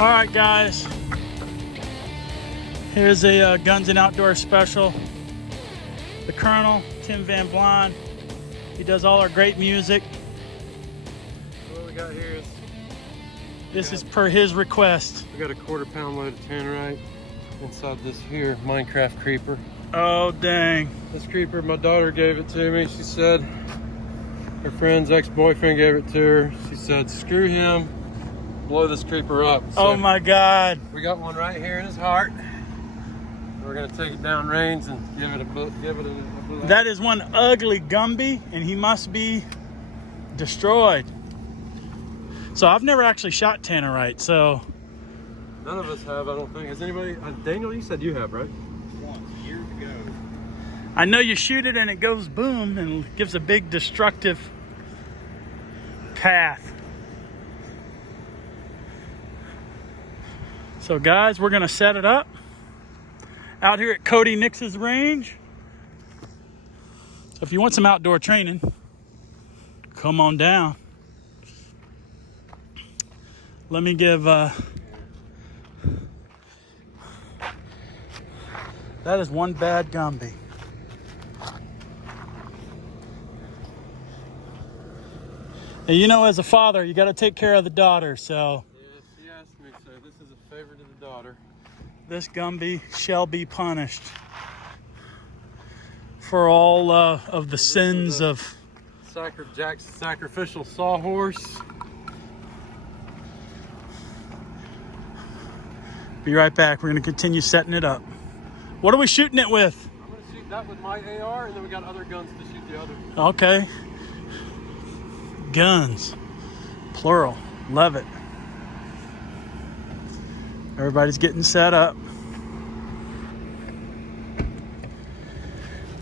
All right, guys. Here's a Guns and Outdoors special. The Colonel, Tim Van Blon. He does all our great music. What we got here is... This is per his request. We got a 1/4 pound load of Tannerite inside this here Minecraft creeper. Oh, dang. This creeper, my daughter gave it to me. She said her friend's ex-boyfriend gave it to her. She said, screw him, blow this creeper up. So oh my God. we got one right here in his heart. We're gonna take it down range and give it a blast. That is one ugly Gumby, and he must be destroyed. So I've never actually shot Tannerite, so. None of us have, I don't think. Has anybody, Daniel, you said you have, right? Once, years ago. I know you shoot it and it goes boom and gives a big destructive path. So guys, we're gonna set it up out here at Cody Nix's range. So if you want some outdoor training, come on down. Let me give, that is one bad Gumby. And you know, as a father, you got to take care of the daughter, so. Yes, she asked me, so this is a favor to the daughter. This Gumby shall be punished for all of the sins of... Jack's sacrificial sawhorse. Be right back. We're going to continue setting it up. What are we shooting it with? I'm going to shoot that with my AR, and then we got other guns to shoot the other. Okay. Guns. Plural. Love it. Everybody's getting set up.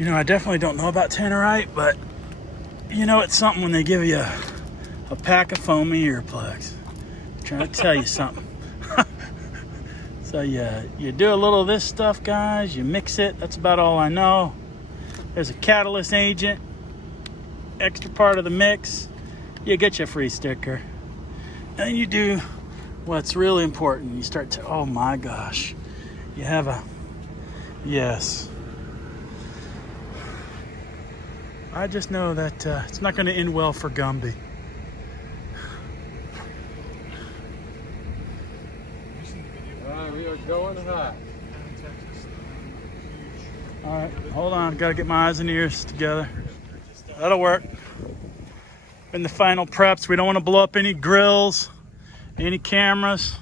You know, I definitely don't know about Tannerite, but you know, it's something when they give you a pack of foamy earplugs. I'm trying to tell you something. So you do a little of this stuff, guys. You mix it. That's about all I know. There's a catalyst agent. Extra part of the mix. You get you a free sticker. And then you do what's really important. You start to, oh my gosh. You have a, yes. I just know that it's not going to end well for Gumby. We are going high. All right, hold on. Got to get my eyes and ears together. That'll work. In the final preps, we don't want to blow up any grills, any cameras.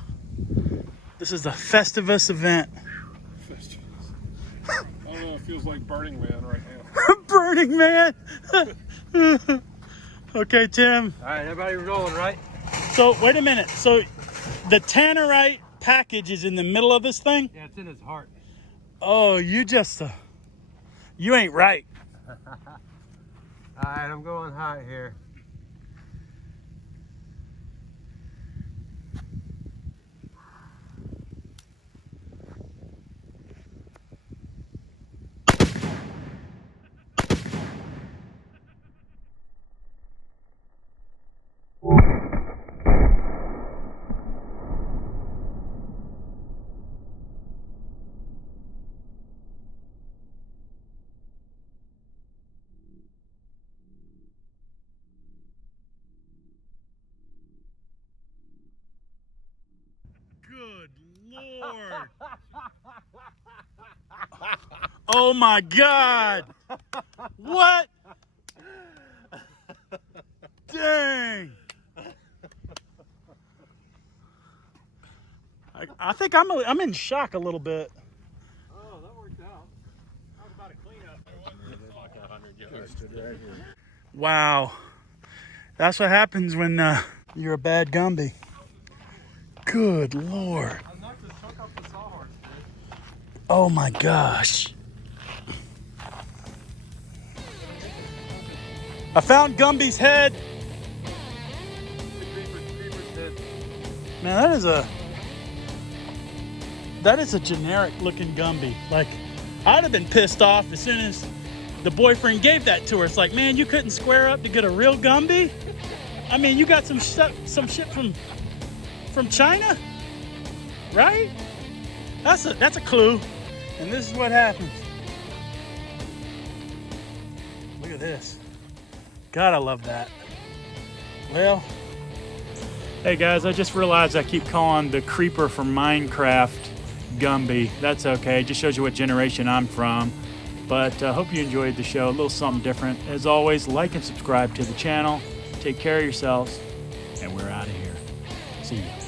This is a Festivus event. I don't know, it feels like Burning Man right now. Burning Man. Okay, Tim. All right, everybody rolling, right? So wait a minute. So the Tannerite package is in the middle of this thing? Yeah, it's in his heart. Oh, you just, you ain't right. All right, I'm going high here. Good Lord. Oh my God. What? Dang. I think I'm in shock a little bit. Oh, that worked out. That was about a cleanup. Like 100 yards. Wow. That's what happens when you're a bad Gumby. Good Lord. I knocked the chunk off the sawhorse, dude. Oh my gosh. I found Gumby's head. The creeper's head. Man, that is a generic looking Gumby. Like, I'd have been pissed off as soon as the boyfriend gave that to her. It's like, man, you couldn't square up to get a real Gumby? I mean, you got some shit from China? right? That's a clue. And this is what happens. Look at this. God, I love that. Well, hey guys, I just realized I keep calling the creeper from Minecraft Gumby. That's okay. It just shows you what generation I'm from. But I hope you enjoyed the show. A little something different. As always, like and subscribe to the channel. Take care of yourselves. And we're out of here. See you.